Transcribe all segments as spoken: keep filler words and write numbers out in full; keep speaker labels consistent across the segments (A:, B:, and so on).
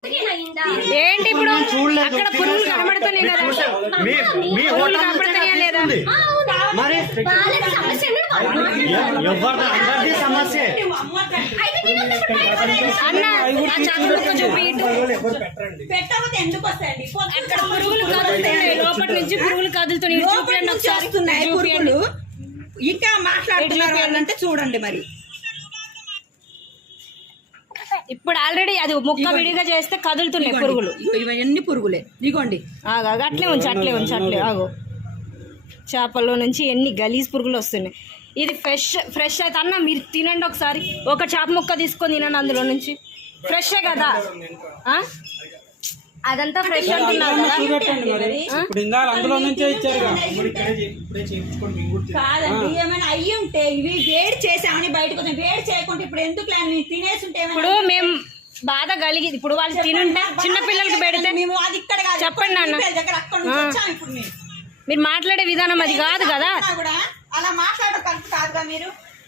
A: ఏంటి ఇప్పుడు అక్కడ పురుగులు కనబడుతున్నాయి కదా, పురుగులు కనబడుతున్నాయా లేదా?
B: మరి సమస్య
A: అన్న ఆ చాకు చూపి ఇటు. అక్కడ పురుగులు కదులుతున్నాయి, లోపటి నుంచి పురుగులు కదులుతున్నాయి. చూపించండి ఒకసారి, చూపించండి.
C: ఇంకా మాట్లాడుతున్నారు అంటే చూడండి. మరి
A: ఇప్పుడు ఆల్రెడీ అది ముక్క విడిగా చేస్తే కదులుతున్నాయి పురుగులు.
C: ఇవన్నీ పురుగులే. ఇదిగోండి,
A: ఆగా అట్లే ఉంచి అట్లే ఉంచి అట్లే ఆగో. చేపల్లో నుంచి ఎన్ని గలీజ్ పురుగులు వస్తున్నాయి. ఇది ఫ్రెష్ ఫ్రెష్ అయితే అన్న మీరు తినండి ఒకసారి. ఒక చేప ముక్క తీసుకొని తినండి అందులో నుంచి. ఫ్రెషే కదా, అదంతా ఫ్రెష్ అంటున్నారు కదా.
C: కాదండి, ఏమైనా అయ్యి ఉంటే ఇవి వేడి చేసామని బయటకు వచ్చి వేడి చేయకుండా ఇప్పుడు ఎందుకు తినేసి ఉంటే
A: ఇప్పుడు మేము బాధ కలిగి ఇప్పుడు వాళ్ళు తినుంటే చిన్న పిల్లలకి పెడితే
C: మేము అది ఇక్కడ
A: చెప్పండి అన్న. మీరు మాట్లాడే విధానం అది కాదు కదా.
C: అలా మాట్లాడడం కరెక్ట్ కాదుగా. మీరు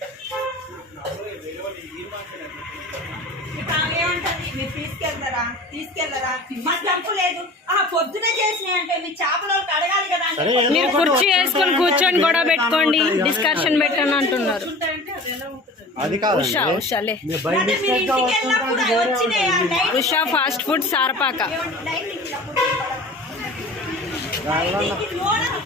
C: ఏమంటది, మీరు తీసుకెళ్తారా తీసుకెళ్తారా మా తప్పు లేదు. ఆ పొద్దున చేసినాయి అంటే మీ చేపల అడగాలి కదా.
A: మీరు కుర్చీ వేసుకొని కూర్చొని గొడవ పెట్టుకోండి, డిస్కషన్ పెట్టండి అంటున్నారు. ఉషా ఉషాలే ఉషా ఫాస్ట్ ఫుడ్ సారపాక.